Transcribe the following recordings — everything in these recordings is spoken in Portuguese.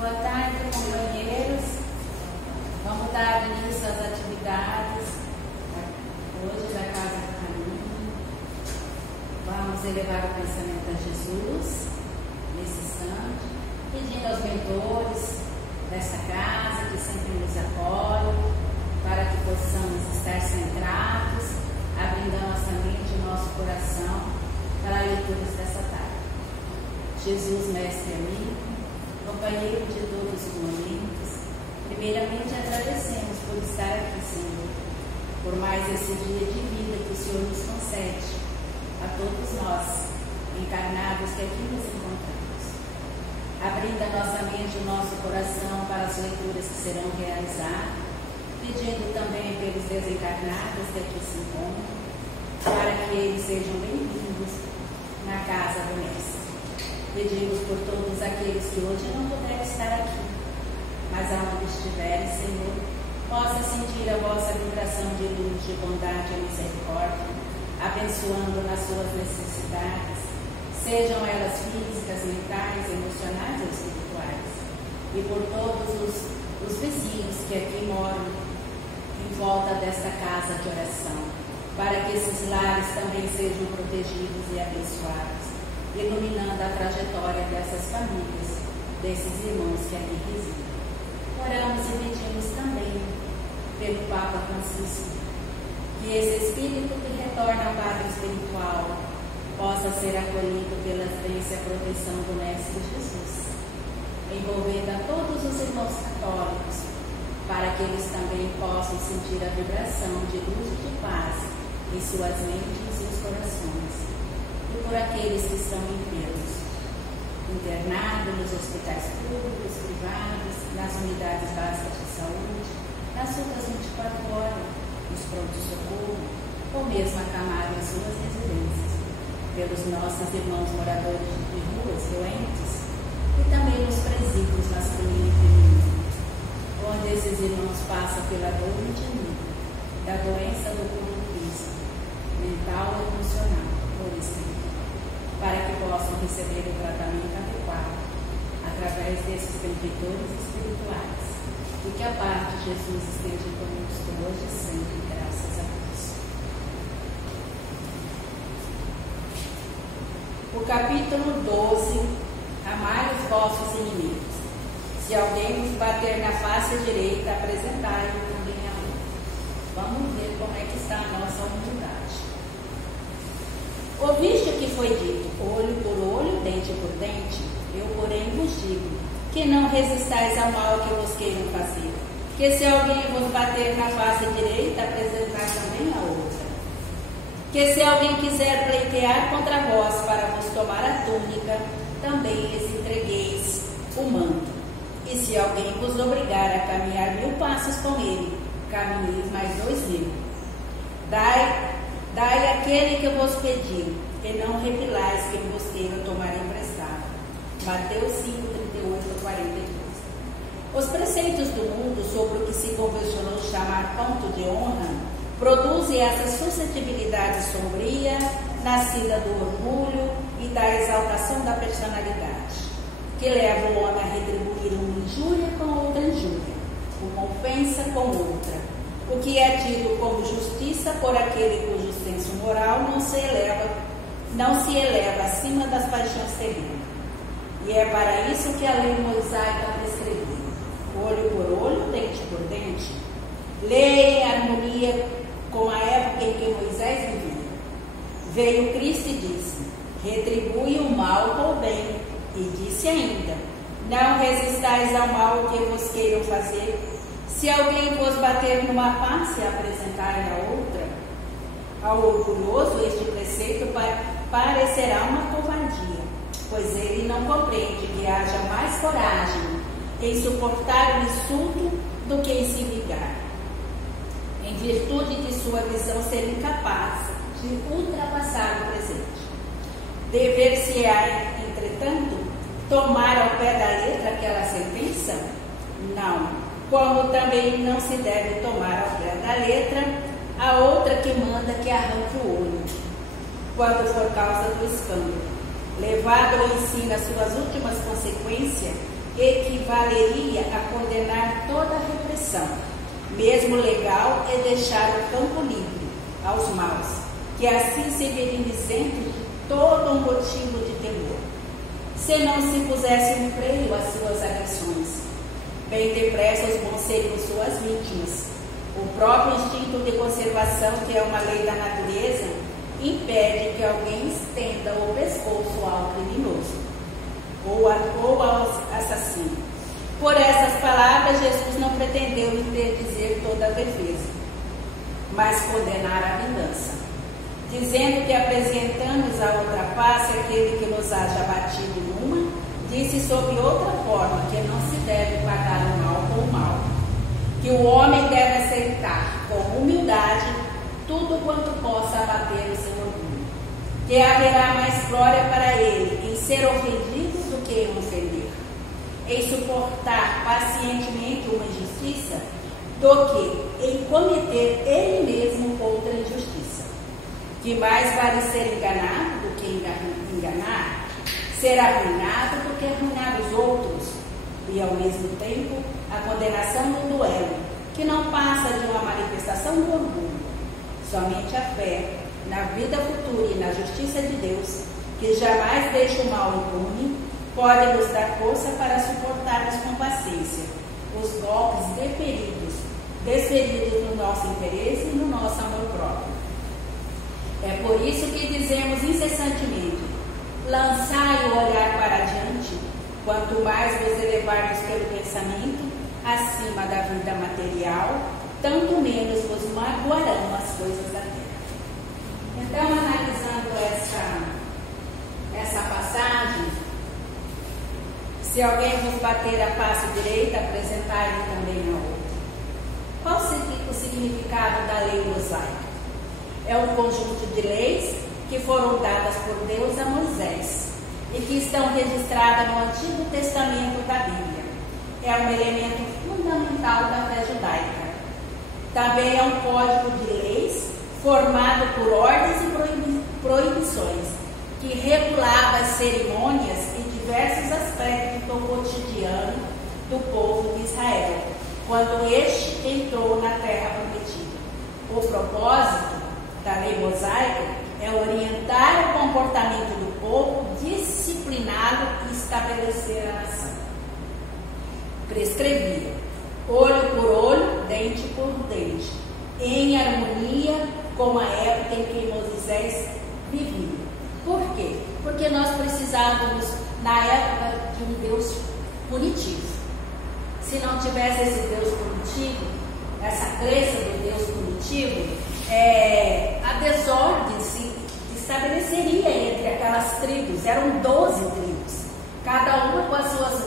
Boa tarde, companheiros. Vamos dar início às atividades hoje da Casa do Caminho. Vamos elevar o pensamento a Jesus nesse instante, pedindo aos mentores desta casa que sempre nos apoiam, para que possamos estar centrados, abrindo a nossa mente e o nosso coração para a leitura dessa tarde. Jesus, mestre amigo, companheiro de todos os momentos, primeiramente agradecemos por estar aqui, Senhor, por mais esse dia de vida que o Senhor nos concede, a todos nós, encarnados que aqui nos encontramos, abrindo a nossa mente e o nosso coração para as leituras que serão realizadas, pedindo também pelos desencarnados que aqui se encontram, para que eles sejam bem-vindos na casa do Mestre. Pedimos por todos aqueles que hoje não puderem estar aqui, mas aonde estiverem, Senhor, possa sentir a vossa vibração de luz, de bondade e misericórdia, abençoando nas suas necessidades, sejam elas físicas, mentais, emocionais ou espirituais, e por todos os vizinhos que aqui moram em volta desta casa de oração, para que esses lares também sejam protegidos e abençoados, iluminando a trajetória dessas famílias, desses irmãos que aqui residem. Oramos e pedimos também pelo Papa Francisco, que esse espírito que retorna ao Padre espiritual possa ser acolhido pela bênção e proteção do Mestre Jesus, envolvendo a todos os irmãos católicos, para que eles também possam sentir a vibração de luz e de paz em suas mentes e os corações. E por aqueles que estão enfermos, internados nos hospitais públicos, privados, nas unidades básicas de saúde, nas outras 24 horas, nos pronto-socorro, ou mesmo acamados em suas residências, pelos nossos irmãos moradores de ruas doentes, e também nos presídios masculino e feminino, onde esses irmãos passam pela dor intimida, da doença do corpo físico, mental e emocional, ou espiritual, para que possam receber o tratamento adequado através desses benfeitores espirituais. E que a paz de Jesus esteja conosco hoje e sempre, graças a Deus. O capítulo 12: Amai os vossos inimigos. Se alguém vos bater na face direita, apresentai-o também a mão. Vamos ver como é que está a nossa humildade. Ouviste o que foi dito, olho por olho, dente por dente? Eu, porém, vos digo, que não resistais ao mal que vos queiram fazer. Que se alguém vos bater na face direita, apresentai também a outra. Que se alguém quiser pleitear contra vós para vos tomar a túnica, também lhes entregueis o manto. E se alguém vos obrigar a caminhar 1000 passos com ele, caminheis mais 2000. Dai aquele que vos pediu, e não repilais quem vos queira tomar emprestado. Mateus 5, 38, 42. Os preceitos do mundo sobre o que se convencionou chamar ponto de honra produzem essa suscetibilidade sombria, nascida do orgulho e da exaltação da personalidade, que leva o homem a retribuir uma injúria com outra injúria, uma ofensa com outra, o que é tido como justiça por aquele cujo senso moral não se eleva acima das paixões terrenas. E é para isso que a lei mosaica prescreveu: olho por olho, dente por dente. Lei em harmonia com a época em que Moisés vivia. Veio Cristo e disse: retribui o mal com o bem. E disse ainda: não resistais ao mal que vos queiram fazer. Se alguém vos bater numa face, apresentai a outra. Ao orgulhoso este preceito parecerá uma covardia, pois ele não compreende que haja mais coragem em suportar o insulto do que em se vingar, em virtude de sua visão ser incapaz de ultrapassar o presente. Dever-se-á, entretanto, tomar ao pé da letra aquela sentença? Não, como também não se deve tomar ao pé da letra a outra que manda que arranque o olho, quando for causa do escândalo, levado ao ensino às suas últimas consequências, equivaleria a condenar toda a repressão, mesmo legal, e deixar o campo livre aos maus, que assim se veriam isentos de todo um motivo de temor, se não se pusesse um freio às suas agressões. Bem depressa os bons seriam suas vítimas. O próprio instinto de conservação, que é uma lei da natureza, impede que alguém estenda o pescoço ao criminoso ou ao assassino. Por essas palavras, Jesus não pretendeu interdizer toda a defesa, mas condenar a vingança, dizendo que, apresentando-nos a outra face, aquele que nos haja batido numa, disse sob outra forma que não se deve pagar o mal com o mal, que o homem deve aceitar com humildade tudo quanto possa abater o seu orgulho, que haverá mais glória para ele em ser ofendido do que em ofender, em suportar pacientemente uma injustiça, do que em cometer ele mesmo outra injustiça. Que mais vale ser enganado do que enganar, ser arruinado do que arruinar os outros, e ao mesmo tempo a condenação do duelo, que não passa de uma manifestação do orgulho. Somente a fé na vida futura e na justiça de Deus, que jamais deixa o mal impune, pode nos dar força para suportarmos com paciência os golpes desferidos no nosso interesse e no nosso amor próprio. É por isso que dizemos incessantemente: lançai o olhar para diante, quanto mais vos elevardes pelo pensamento acima da vida material, tanto menos vos magoarão as coisas da terra. Então, analisando essa passagem, se alguém vos bater a face direita, apresentai-lhe também a outra. Qual seria o significado da lei mosaica? É um conjunto de leis que foram dadas por Deus a Moisés e que estão registradas no Antigo Testamento da Bíblia. É um elemento fundamental da fé judaica. Também é um código de leis formado por ordens e proibições que regulava as cerimônias e diversos aspectos do cotidiano do povo de Israel, quando este entrou na terra prometida. O propósito da lei mosaica é orientar o comportamento do povo, discipliná-lo e estabelecer a nação. Prescrevia olho por olho, dente por dente, em harmonia com a época em que Moisés vivia. Por quê? Porque nós precisávamos, na época, de um Deus punitivo. Se não tivesse esse Deus punitivo, essa crença do Deus punitivo, a desordem se estabeleceria entre aquelas tribos. Eram 12 tribos, cada uma com as suas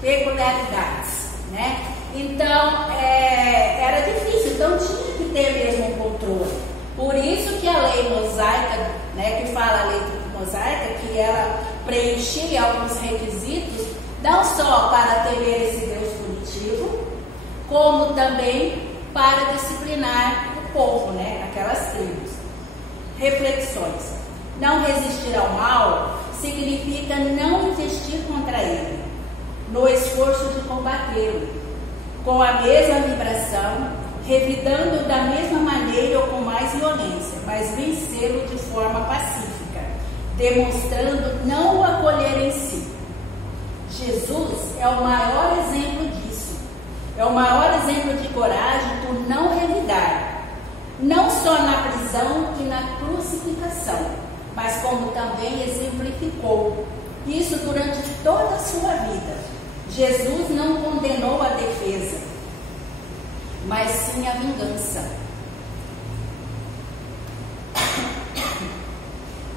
peculiaridades, né? Então era difícil, então tinha que ter mesmo um controle. Por isso que a lei mosaica, né, que fala a lei mosaica, que ela preenchia alguns requisitos, não só para temer esse Deus punitivo, como também para disciplinar o povo, né, aquelas tribos. Reflexões. Não resistir ao mal significa não investir contra ele, no esforço de combatê-lo, com a mesma vibração, revidando da mesma maneira ou com mais violência, mas vencê-lo de forma pacífica, demonstrando não o acolher em si. Jesus é o maior exemplo disso. É o maior exemplo de coragem por não revidar, não só na prisão e na crucificação, mas como também exemplificou isso durante toda a sua vida. Jesus não condenou a defesa, mas sim a vingança,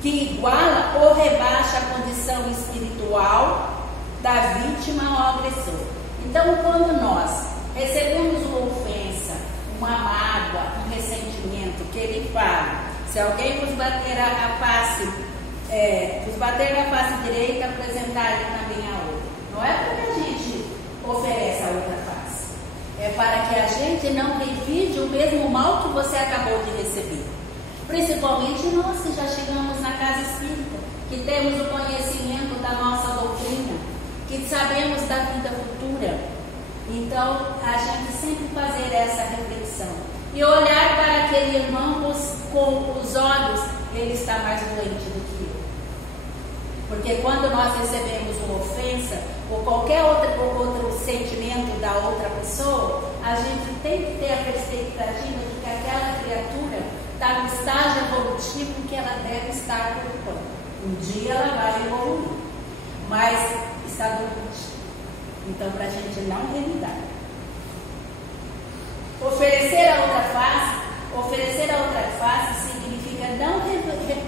que iguala ou rebaixa a condição espiritual da vítima ao agressor. Então, quando nós recebemos uma ofensa, uma mágoa, um ressentimento, que ele fala, se alguém vos bater a face, direita, apresentar-lhe também a outra. Não é porque a gente oferece a outra face, é para que a gente não revide o mesmo mal que você acabou de receber. Principalmente nós que já chegamos na casa espírita, que temos o conhecimento da da nossa doutrina, que sabemos da vida futura. Então, a gente sempre fazer essa reflexão e olhar para aquele irmão com os olhos, ele está mais doente do que eu. Porque quando nós recebemos uma ofensa ou qualquer outro sentimento da outra pessoa, a gente tem que ter a perspectiva de que aquela criatura está no estágio evolutivo que ela deve estar por enquanto. Um dia ela vai evoluir, mas está doente. Então, para a gente não revidar. Oferecer a outra face significa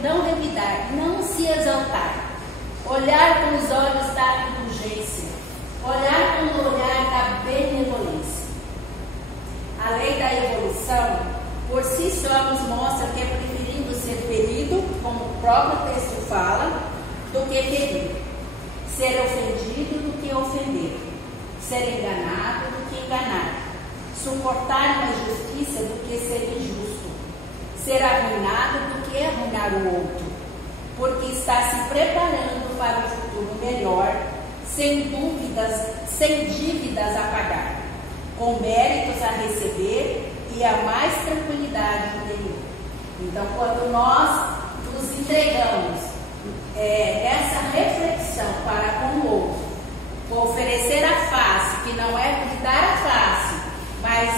não revidar, não se exaltar. Olhar com os olhos da indulgência, olhar com o olhar da benevolência. A lei da evolução, por si só, nos mostra que é preferível ser ferido, como o próprio texto fala, do que ferir. Ser ofendido do que ofender. Ser enganado do que enganar. Suportar uma injustiça do que ser injusto. Ser arruinado do que arruinar o outro. Porque está se preparando para um futuro melhor, sem dívidas a pagar, com méritos a receber e a mais tranquilidade interior. Então, quando nós nos entregamos essa reflexão para com o outro, oferecer a face, que não é dar a face, mas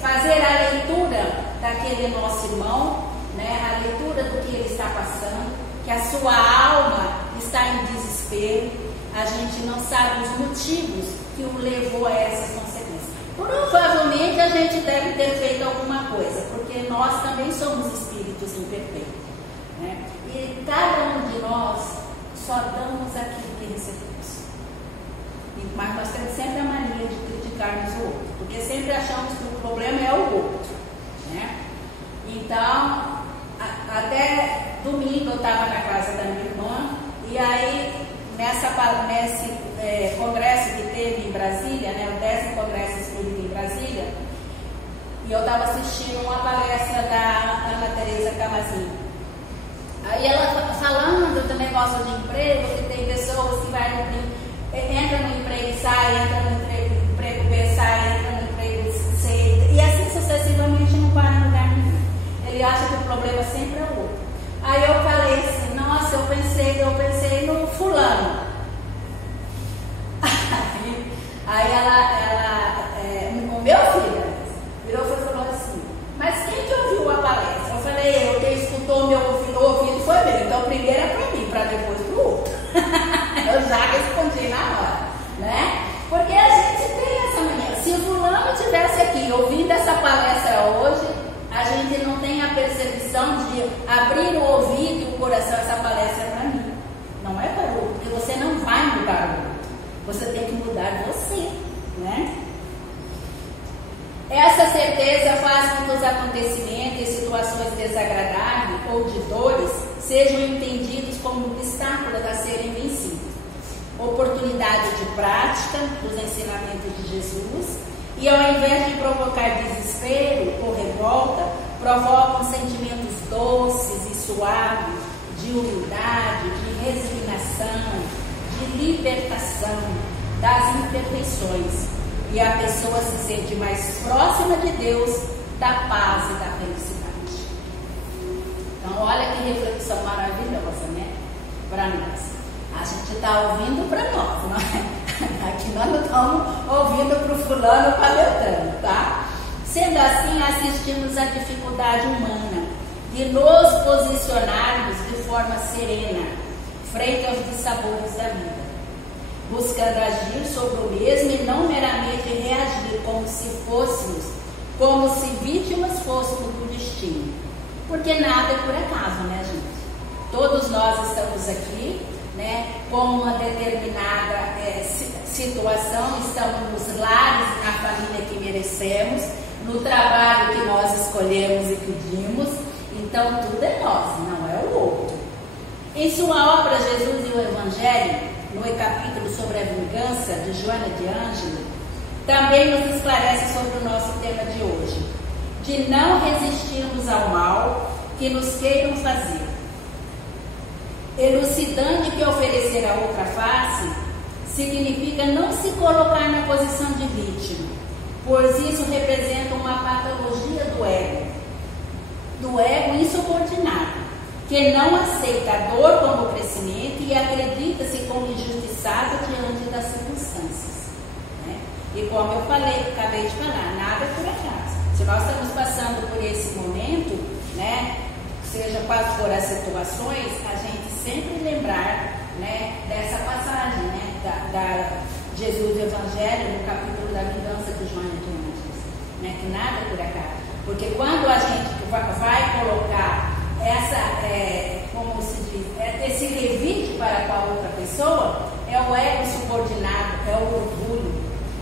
fazer a leitura daquele nosso irmão, a leitura do que ele está passando, que a sua alma está em desespero, a gente não sabe os motivos que o levou a essas consequências. Provavelmente a gente deve ter feito alguma coisa, porque nós também somos espíritos imperfeitos, e cada um de nós só damos aquilo que recebemos. Mas nós temos sempre a mania de criticarmos o outro, porque sempre achamos que o problema é o outro, Então, até domingo eu estava na casa da minha irmã, e aí nesse congresso que teve em Brasília, o 10º Congresso Espírita em Brasília, e eu estava assistindo uma palestra da Ana Teresa Camazin. Aí ela falando do negócio de emprego, que tem pessoas que entra no emprego e sai, entra no emprego B, sai, entra no emprego C, e assim sucessivamente não para no lugar nenhum. Ele acha que o problema sempre é o outro. Aí eu falei assim, nossa, eu pensei no fulano. Aí o meu filho virou e falou assim, mas quem que ouviu a palestra? Eu falei, quem escutou o meu ouvido foi meu. Então primeiro é para mim, para depois para o outro. Eu já respondi na hora, Porque a gente tem essa mania. Se o fulano estivesse aqui ouvindo essa palestra hoje, a gente não tem a percepção de abrir o ouvido e o coração. Essa palestra é para mim, não é para o outro, porque você não vai mudar o outro, você tem que mudar você, Essa certeza faz com que os acontecimentos e situações desagradáveis ou de dores sejam entendidos como obstáculos a serem vencidos, oportunidade de prática dos ensinamentos de Jesus, e ao invés de provocar desespero ou revolta, provocam sentimentos doces e suaves de humildade, de resignação, de libertação das imperfeições, e a pessoa se sente mais próxima de Deus, da paz e da felicidade. Então olha que reflexão maravilhosa, para nós. A gente está ouvindo para nós, não é? Aqui nós não estamos ouvindo para o fulano, para Beltrano, tá? Sendo assim, assistimos à dificuldade humana de nos posicionarmos de forma serena frente aos dissabores da vida, buscando agir sobre o mesmo e não meramente reagir como se vítimas fôssemos do destino. Porque nada é por acaso, gente? Todos nós estamos aqui, com uma determinada situação, estamos nos lares, na família que merecemos, no trabalho que nós escolhemos e pedimos. Então tudo é nós, não é o outro. Em sua obra Jesus e o Evangelho, no capítulo sobre a vingança, de Joana de Ângelo, também nos esclarece sobre o nosso tema de hoje, de não resistirmos ao mal que nos queiram fazer. Elucidando que oferecer a outra face significa não se colocar na posição de vítima, pois isso representa uma patologia do ego insubordinado, que não aceita a dor como crescimento e acredita-se como injustiçado diante das circunstâncias, né? E como eu acabei de falar, nada é por acaso. Se nós estamos passando por esse momento, né, seja quais forem as situações, a gente sempre lembrar, né, dessa passagem, né, da Jesus do Evangelho, no capítulo da vingança de Joana de Ângeles, né, que nada é por acaso. Porque quando a gente vai colocar como se diz, esse revide para com a outra pessoa, é o ego subordinado, é o orgulho.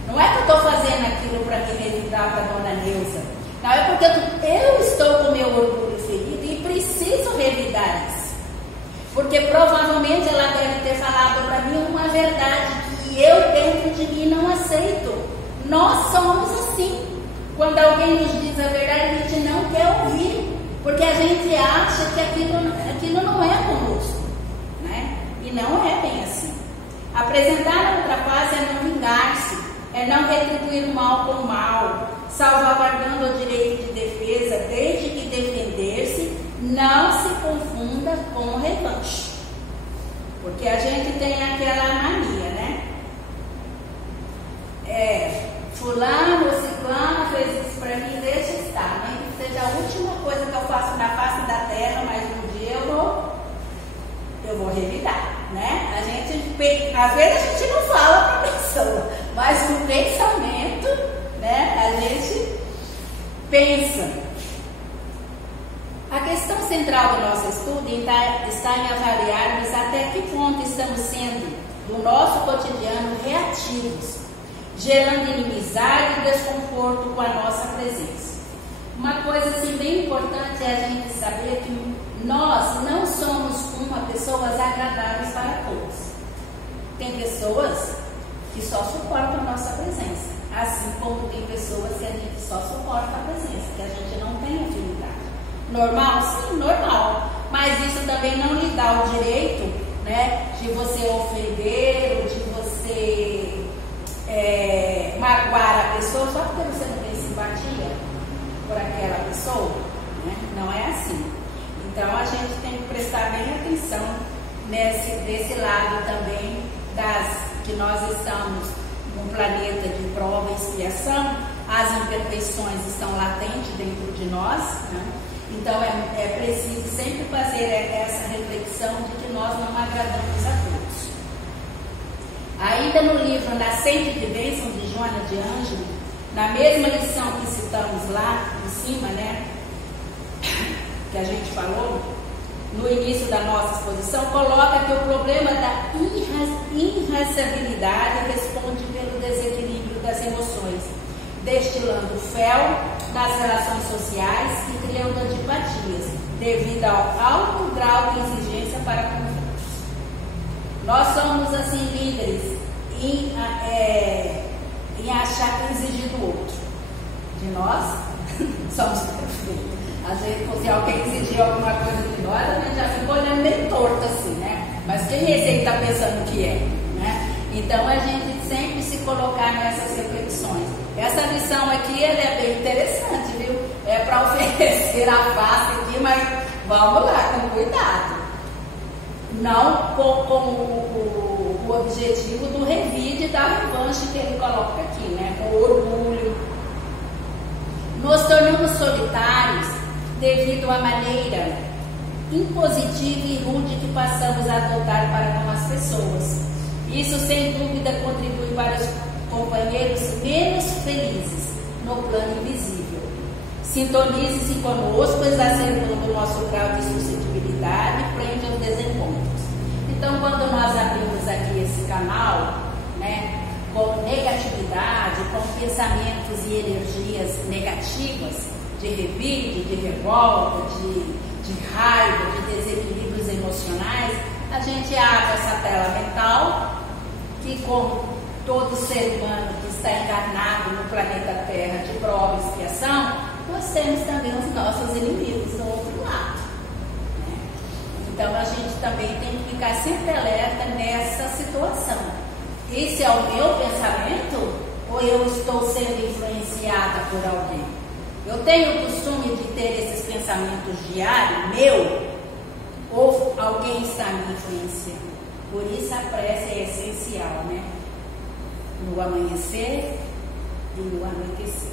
Não é que eu estou fazendo aquilo para me revidar para a dona Neuza. Não, é porque eu estou com o meu orgulho ferido e preciso revidar isso. Porque provavelmente ela deve ter falado para mim uma verdade que eu dentro de mim não aceito. Nós somos assim. Quando alguém nos diz a verdade, a gente não quer ouvir, porque a gente acha que aquilo não é conosco, né? E não é bem assim. Apresentar a outra face é não vingar-se, é não retribuir o mal com o mal, salvaguardando o direito de defesa, desde que defender-se não se confunda com revanche. Porque a gente tem aquela mania, né? Fulano ou ciclano fez isso para mim, deixa estar, nem que seja a última coisa que eu faço na face da terra, mas um dia eu vou revidar, né? Às vezes a gente não fala para a pessoa, mas no pensamento, né, a gente pensa. A questão central do nosso estudo está em avaliarmos até que ponto estamos sendo, no nosso cotidiano, reativos, gerando inimizade e desconforto com a nossa presença. Uma coisa assim bem importante é a gente saber que nós não somos pessoas agradáveis para todos. Tem pessoas que só suportam a nossa presença, assim como tem pessoas que a gente só suporta a presença, que a gente não tem afinidade. Normal? Sim, normal. Mas isso também não lhe dá o direito, né, de você ofender ou de você magoar a pessoa só porque você não tem simpatia por aquela pessoa, né? Não é assim. Então a gente tem que prestar bem atenção desse lado também, que nós estamos num planeta de prova e expiação, as imperfeições estão latentes dentro de nós, né? Então é preciso sempre fazer essa reflexão de que nós não agradamos a todos. Ainda no livro Nascente de Bênção de Joana de Ângeles, na mesma lição que citamos lá em cima, né, que a gente falou no início da nossa exposição, coloca que o problema da irracionalidade responde pelo desequilíbrio das emoções, destilando fel nas relações sociais e criando antipatias, devido ao alto grau de exigência para com os outros. Nós somos assim líderes em achar que exigir do outro. De nós, somos perfeitos. Às vezes, se alguém exigir alguma coisa de nós, a gente já fica olhando meio torto assim, né? Mas quem é esse que está pensando que é, né? Então, a gente sempre se colocar nessas reflexões. Essa lição aqui, ela é bem interessante, viu? É para oferecer a face aqui, mas vamos lá, com cuidado. Não com o objetivo do revide da revanche que ele coloca aqui, né? Com orgulho. Nos tornamos solitários devido à maneira impositiva e rude que passamos a adotar para com as pessoas. Isso, sem dúvida, contribui para os companheiros menos felizes no plano invisível. Sintonize-se conosco, exacerbando o nosso grau de suscetibilidade frente aos desencontros. Então, quando nós abrimos aqui esse canal, né, com negatividade, com pensamentos e energias negativas, de revide, de revolta, de raiva, de desequilíbrios emocionais, a gente abre essa tela mental, que como todo ser humano que está encarnado no planeta Terra de prova e expiação, nós temos também os nossos inimigos do outro lado, né? Então a gente também tem que ficar sempre alerta nessa situação. Esse é o meu pensamento ou eu estou sendo influenciada por alguém? Eu tenho o costume de ter esses pensamentos diários, meu, ou alguém está me influenciando? Por isso a prece é essencial, né? No amanhecer e no anoitecer.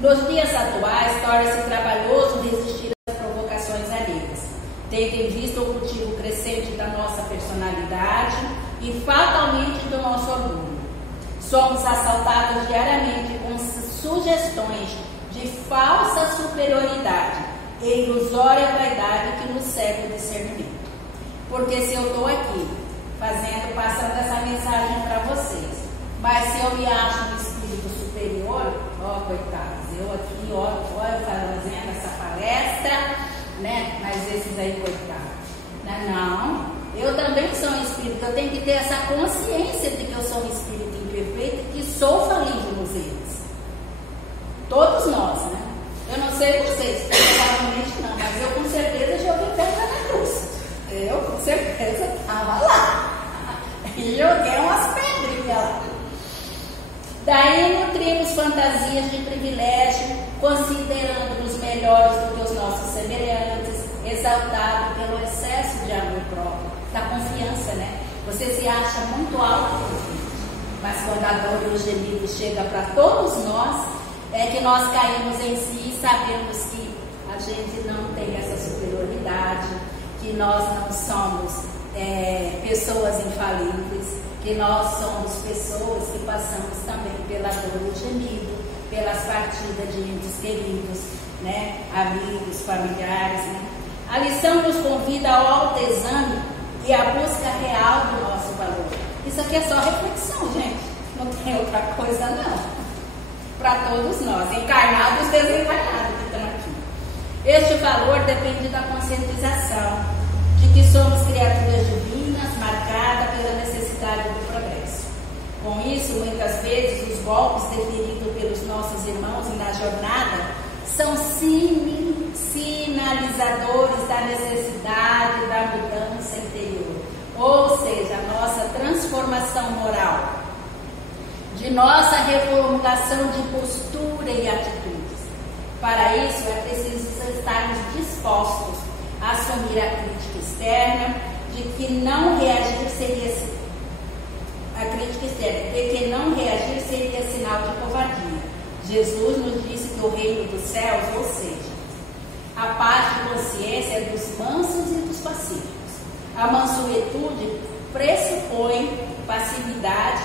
Nos dias atuais, torna-se trabalhoso resistir às provocações alheias, tendo em vista o cultivo crescente da nossa personalidade e fatalmente do nosso orgulho. Somos assaltados diariamente com sugestões de falsa superioridade e ilusória vaidade que nos cega o discernimento. Porque se eu estou aqui passando essa mensagem para vocês, mas se eu me acho um espírito superior, ó, coitados, eu aqui, ó, fazendo essa palestra, né? Mas esses aí, coitados, não, eu também sou um espírito, eu tenho que ter essa consciência de que eu sou um espírito imperfeito e que sou falível nos erros. Todos nós, né? Eu não sei vocês, provavelmente não, mas eu com certeza joguei pedra na cruz. Eu com certeza estava lá. E joguei umas pedrinhas lá. Daí nutrimos fantasias de privilégio, considerando-nos melhores do que os nossos semelhantes, exaltados pelo excesso de amor próprio, da confiança, né? Você se acha muito autoconfiante, mas quando a dor e o gemido chega para todos nós, é que nós caímos em si e sabemos que a gente não tem essa superioridade, que nós não somos pessoas infalíveis, que nós somos pessoas que passamos também pela dor e gemido, pelas partidas de entes queridos, né? Amigos, familiares, né? A lição nos convida ao autoexame e à busca real do nosso valor. Isso aqui é só reflexão, gente, não tem outra coisa não. Para todos nós, encarnados e desencarnados que estão aqui. Este valor depende da conscientização de que somos criaturas divinas, marcadas pela necessidade do progresso. Com isso, muitas vezes, os golpes deferidos pelos nossos irmãos na jornada são sinalizadores da necessidade da mudança interior, ou seja, a nossa transformação moral, de nossa reformulação de postura e atitudes. Para isso, é preciso estarmos dispostos a assumir a crítica externa de que não reagir seria sinal de covardia. Jesus nos disse que o reino dos céus, ou seja, a paz de consciência é dos mansos e dos pacíficos. A mansuetude pressupõe passividade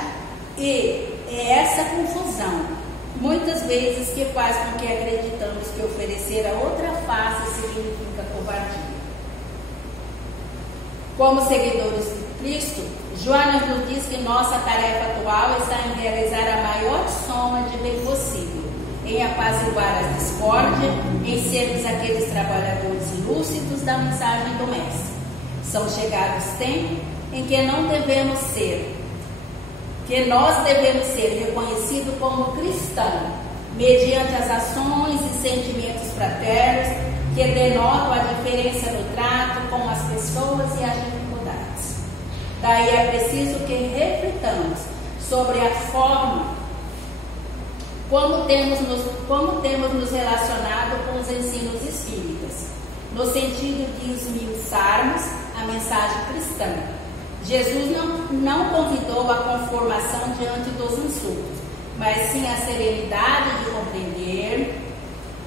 e é essa confusão, muitas vezes, que faz com que acreditamos que oferecer a outra face significa covardia. Como seguidores de Cristo, Joana nos diz que nossa tarefa atual está em realizar a maior soma de bem possível, em apaziguar a discórdia, em sermos aqueles trabalhadores lúcidos da mensagem do Mestre. São chegados tempos em que nós devemos ser reconhecidos como cristãos, mediante as ações e sentimentos fraternos que denotam a diferença no trato com as pessoas e as dificuldades. Daí é preciso que reflitamos sobre a forma como temos nos relacionado com os ensinos espíritas, no sentido de esmiuçarmos a mensagem cristã. Jesus não convidou a conformação diante dos insultos, mas sim a serenidade de compreender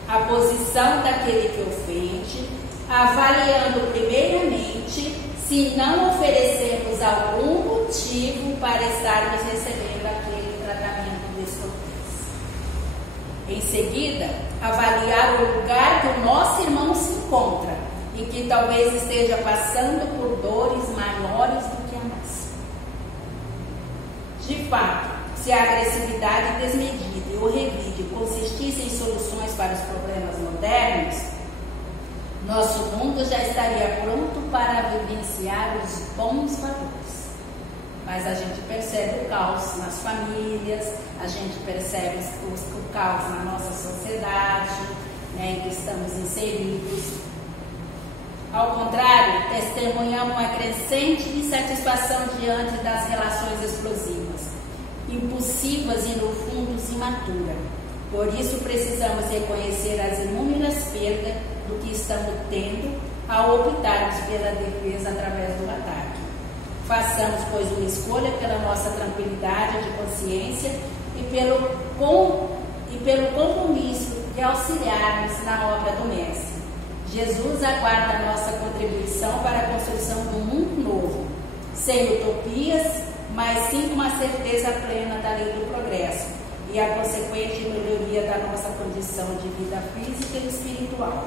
a posição daquele que ofende, avaliando primeiramente se não oferecemos algum motivo para estarmos recebendo aquele tratamento descortês. Em seguida, avaliar o lugar que o nosso irmão se encontra e que talvez esteja passando por dores maiores do que a nossa. De fato, se a agressividade desmedida e o revide consistissem em soluções para os problemas modernos, nosso mundo já estaria pronto para vivenciar os bons valores. Mas a gente percebe o caos nas famílias, a gente percebe o caos na nossa sociedade, né, em que estamos inseridos. Ao contrário, testemunhamos uma crescente insatisfação diante das relações explosivas, impulsivas e, no fundo, imaturas. Por isso, precisamos reconhecer as inúmeras perdas do que estamos tendo ao optarmos pela defesa através do ataque. Façamos, pois, uma escolha pela nossa tranquilidade de consciência e pelo compromisso de auxiliarmos na obra do Mestre. Jesus aguarda a nossa contribuição para a construção de um mundo novo, sem utopias, mas sim com uma certeza plena da lei do progresso e a consequente melhoria da nossa condição de vida física e espiritual.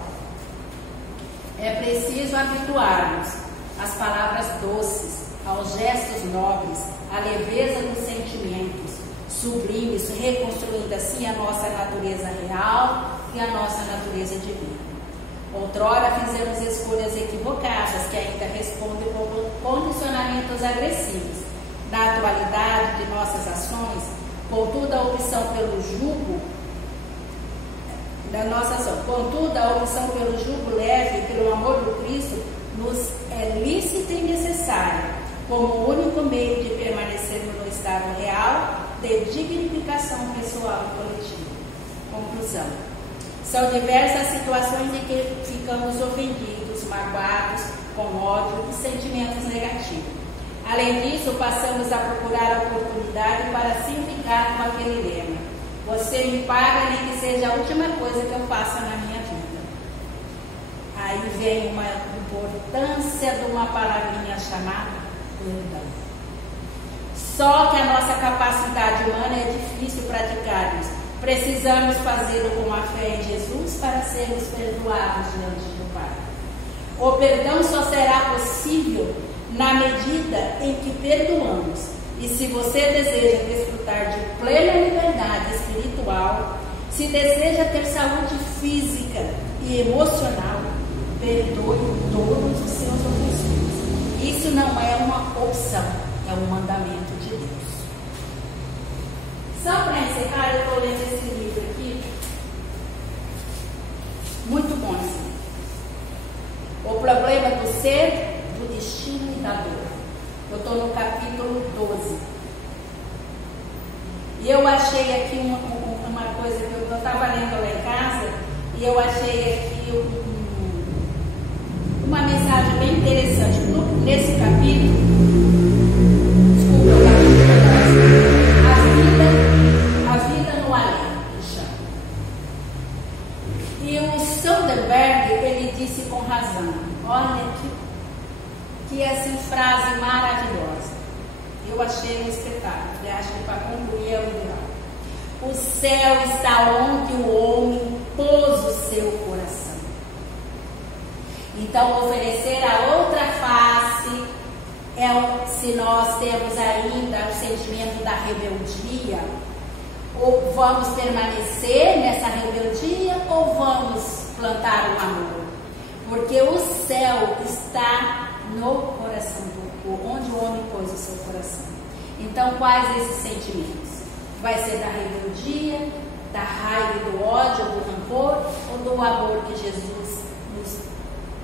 É preciso habituar-nos às palavras doces, aos gestos nobres, à leveza dos sentimentos sublimes, reconstruindo assim a nossa natureza real e a nossa natureza divina. Outrora fizemos escolhas equivocadas que ainda respondem por condicionamentos agressivos. Na atualidade de nossas ações, contudo, a opção pelo jugo leve e pelo amor do Cristo nos é lícita e necessária, como único meio de permanecermos no estado real de dignificação pessoal e coletiva. Conclusão. São diversas situações em que ficamos ofendidos, magoados, com ódio e sentimentos negativos. Além disso, passamos a procurar a oportunidade para se vingar com aquele lema: você me paga, nem que seja a última coisa que eu faça na minha vida. Aí vem uma importância de uma palavrinha chamada perdão. Só que a nossa capacidade humana é difícil praticarmos. Precisamos fazê-lo com a fé em Jesus para sermos perdoados diante do Pai. O perdão só será possível na medida em que perdoamos. E se você deseja desfrutar de plena liberdade espiritual, se deseja ter saúde física e emocional, perdoe todos os seus ofensores. Isso não é uma opção, é um mandamento de Deus. Só para encerrar, eu estou lendo esse livro aqui, muito bom esse livro. O problema do ser, do destino e da dor. Eu estou no capítulo 12. E eu achei aqui uma coisa que eu estava lendo lá em casa, e eu achei aqui uma mensagem bem interessante. Nesse capítulo, a vida no além, que chama. E o Sonderberg, ele disse com razão, olha que essa frase maravilhosa. Eu achei um espetáculo. Eu acho que para concluir é o ideal. O céu está onde o homem pôs o seu coração. Então, oferecer a outra face se nós temos ainda o sentimento da rebeldia, ou vamos permanecer nessa rebeldia, ou vamos plantar o amor? Porque o céu está no coração onde o homem pôs o seu coração. Então, quais esses sentimentos? Vai ser da rebeldia, da raiva e do ódio, do rancor, ou do amor que Jesus nos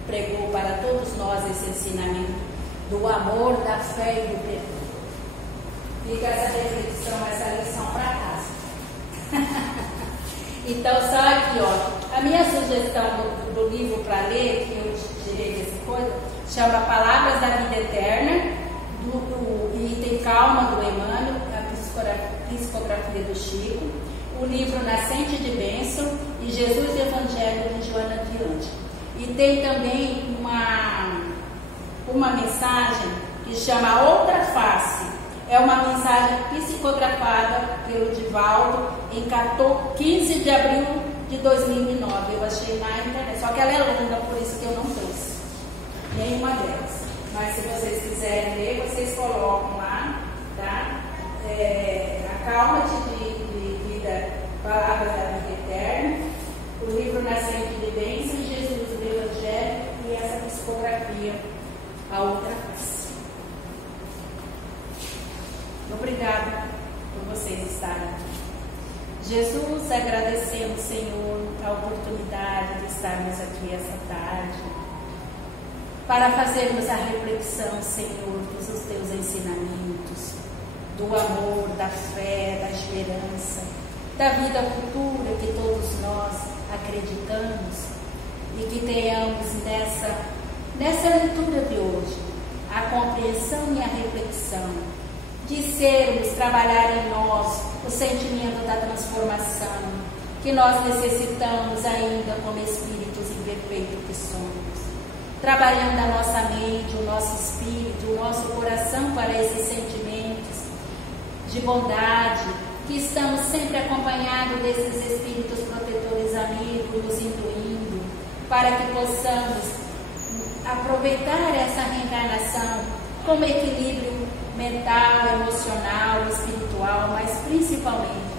pregou para todos nós, esse ensinamento do amor, da fé e do perdão? Fica essa reflexão, essa lição para casa. Então, só aqui, ó, a minha sugestão do livro para ler, que eu tirei dessa coisa, chama Palavras da Vida Eterna, e tem Calma, do Emmanuel, a psicografia do Chico, o livro Nascente de Bênção e Jesus e Evangelho, de Joana Diante. E tem também uma mensagem que chama Outra Face. É uma mensagem psicografada pelo Divaldo em 15 de abril de 2009. Eu achei na internet, só que ela é longa, por isso que eu não trouxe nenhuma delas. Mas se vocês quiserem ler, vocês colocam lá, tá? A Calma de Vida, Palavras da Vida Eterna, o livro Nascente de Bênção, Jesus, o Evangelho e essa psicografia, A Outra Face. Obrigada por vocês estarem aqui. Jesus, agradecemos, Senhor, a oportunidade de estarmos aqui essa tarde para fazermos a reflexão, Senhor, dos teus ensinamentos, do amor, da fé, da esperança, da vida futura que todos nós acreditamos, e que tenhamos nessa leitura de hoje a compreensão e a reflexão de trabalhar em nós o sentimento da transformação que nós necessitamos ainda como espíritos imperfeitos que somos, trabalhando a nossa mente, o nosso espírito, o nosso coração para esses sentimentos de bondade, que estamos sempre acompanhados desses espíritos protetores amigos, nos intuindo, para que possamos aproveitar essa reencarnação como equilíbrio mental, emocional, espiritual, mas principalmente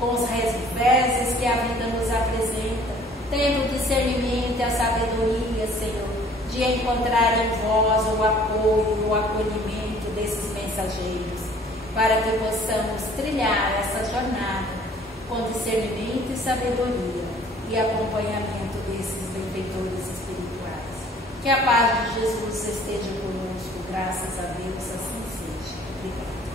com os reveses que a vida nos apresenta, tendo o discernimento e a sabedoria, Senhor, de encontrar em vós o apoio, o acolhimento desses mensageiros, para que possamos trilhar essa jornada com discernimento e sabedoria e acompanhamento desses benfeitores espirituais. Que a paz de Jesus esteja conosco, graças a Deus, assim seja. Obrigada.